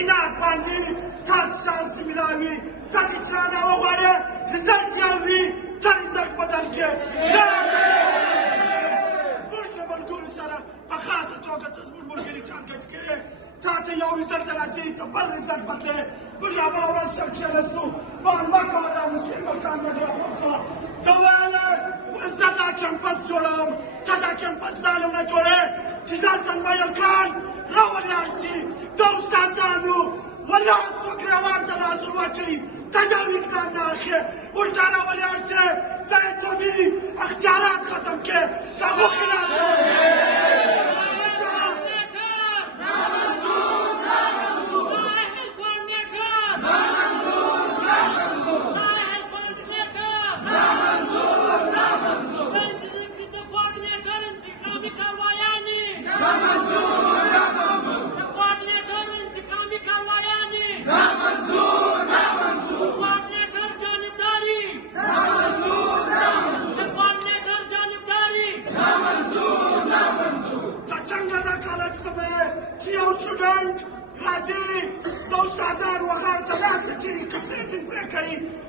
عناد باندې تاج شانس ملاوي تاکي چانا وغواړې رزلټ یاوي ته رزلټ بدل کې زموږ له ملګرو سره په خاصه توګه ته زموږ ملګري شرکت کې تا ته یو رزلټ راځي ته بل رزلټ بدلې موږ لا بله ورځ سره کښېنستو معلومه کوه دا مسلم مکان مې راوکړه ده ویله زه دا کمپس جوړوم ته دا کمپس ظالم نه جوړې چې دلته مایلکان راولاړ شي د استادانو ولاړ څوک روان ته ناظر واچوي ته یو اقدام نه اخلې الټا راولاړ شي ته یې څومي اختیارات ختم کړې د هغو خلاف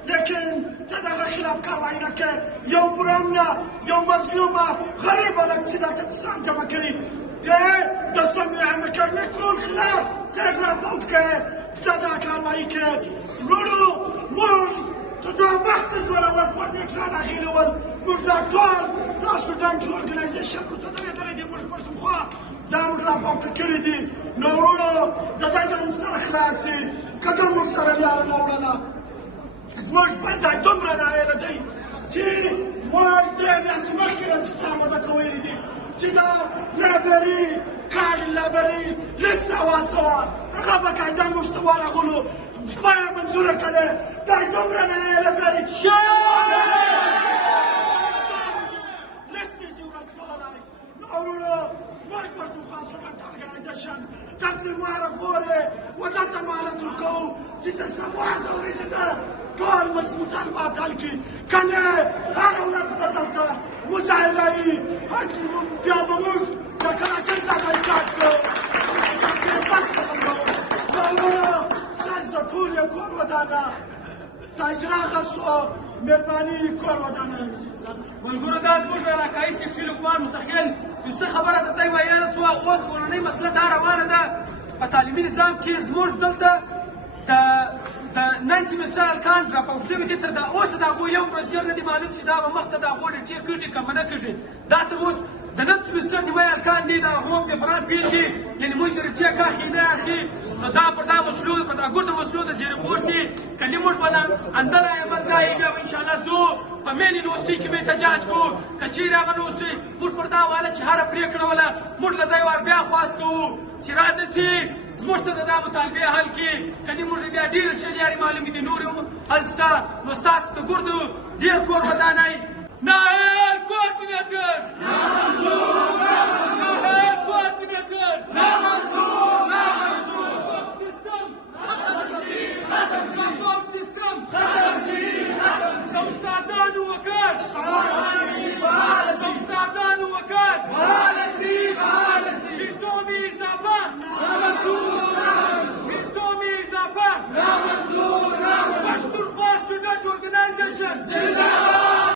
لیکن ته د هغه خلاف کاروایي نه کوې یو برمنه یو مظلومه غریبه لږ چې دلته کسان جمع کوي ته د سمیع مکرمې ټول خلاف ته راپورټ کوې ته دا کاروایي کوې وروڼو موږ ته دا مخکې زورور کوارډینیټران راغلي ول موږ دا ټول دا سټوډنټ ارګنایزیشنونو ته درېدلي دي موږ پښتونخوا دا موږ راپورټ کړي دي نو وروڼو د دا جرم سره خلاص شي که دا موږ سره لاره نه وړله زموږ بنده دومره نایله دی چې موږ درې میاشتې مخکې رجسټران ورته ویلي دي چې د لایبرري کارډ لایبرري لیست راواستوه هغه باقاعده موږ ته ورغلو بیه منظوره کړې دا دومره نایله دی لیست نشي ورسولی نو وروڼو موږ پښتونخوا سټوډنټ ارګنایزیشن تاسې ماره ګورې ودلته مهالت ورکوو چې د سفر د ورځې ده ټول مطالبات حل کړي که نه هغه ورځ به دلته مظاهره وي بیا به موږ د کراچۍ څخه بایکاټ کړو بس وروڼو ستاسو ټول یو کور ودانه تاجره اخیستو مېرمنې کور ودانه ملګرو دا زموږ د علاقایي سیکشن لقمان مستقل یو څه خبره درته ویله سوه اوس کورنۍ مسله دا روانه ده په تعلیمي نظام کې زموږ دلته د نن سیمسټر هلکان ډراپ آوټ شوي دي تر دا اوسه د هغو یو پروسیجر نه دي معلوم چې دا به مخته د هغو ډیټې کېږي که نه کېږي دا تر اوس د نن سیمسټر نیمایي هلکان دي د هغو پیپران فیل دي یعنې موږ سره ټیک اخلي نه اخلي نو دا پر دا مسلو په دا ګوتو مسلو د زیر پور شي که نه موږ به اندر عمل دا یې بیا به انشاءالله ځو په مین یونیورسټۍ کې به احتجاج کوو که چیرې هغه نه اوسي موږ پر دا حواله چې هره پرېکړه وله موږ له دی ور بیا خواست کوو چې راته شي زموږ ته د دا مطالبې حل کړي که نه موږ بیا ډېرې ښه لارې معلومې دي نورې هم حل شته نو ستاسو د ګردو ډېر کور ودانۍ نایل کوارډینیټر